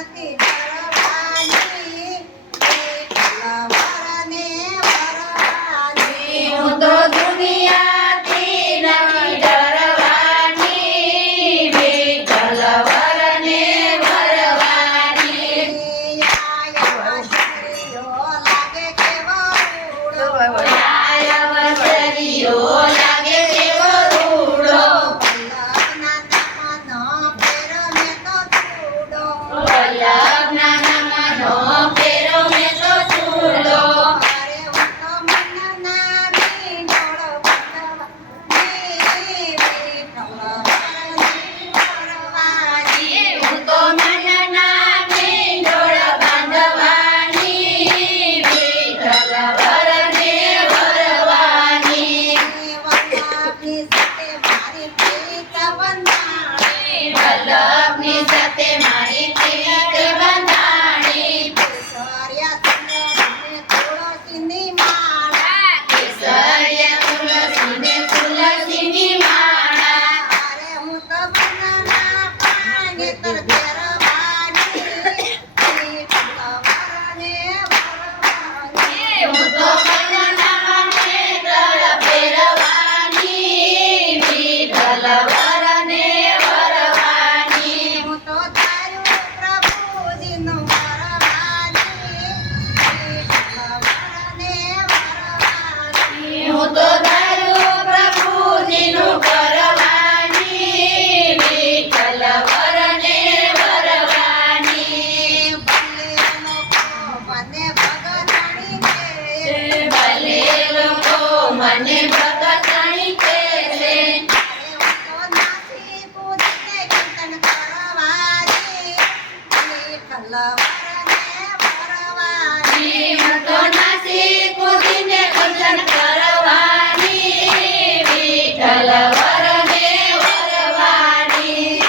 નથી ડરવાની વિઠ્ઠલ વરને વરવાની હું તો દુનિયાથી નથી ડરવાની વિઠ્ઠલ વરને વરવાની લાગે કેવો રૂડો વસરીઓ લાગે કેવો રૂડો વલ્લભના નામનો ફેરો મેં તો ચૂડો હું તો મનના મીંડોળ બાંધવાની વિઠ્ઠલ વરને વરવાની વલ્લભની સાથે મારી પ્રીત બંધાણી કેસરિયા તુલસીને તુલસીની માળા હું તો મનના મીંડોળ ફેરવાની વિઠ્ઠલ વરને વરવાની હું તો તારું પ્રભુજીનું કરવાની વિઠ્ઠલ વરને વરવાની ભલે લોકો મને ભગતણી કહેશે હું તો નાસી કૂદીને ભજન કરવાની વિઠ્ઠલ વરને વરવાની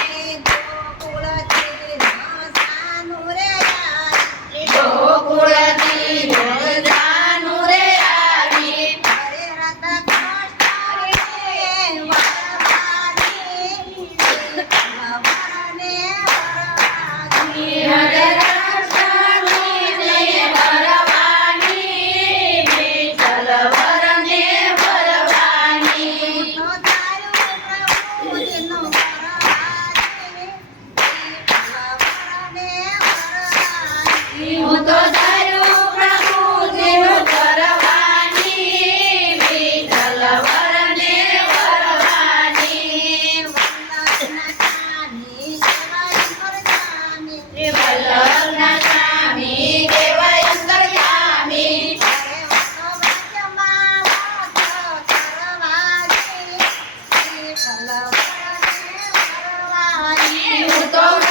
ગોકુળથી જાનું રે આવી હરે રક્ષાની વરવાની વિઠ્ઠલ વરને વરવાની હું તો તારું પ્રભુજીનું કરવાની વિઠ્ઠલ વરને વરવાની વલ્લભના સ્વામી કહેવાય અંતર્યામી હું તો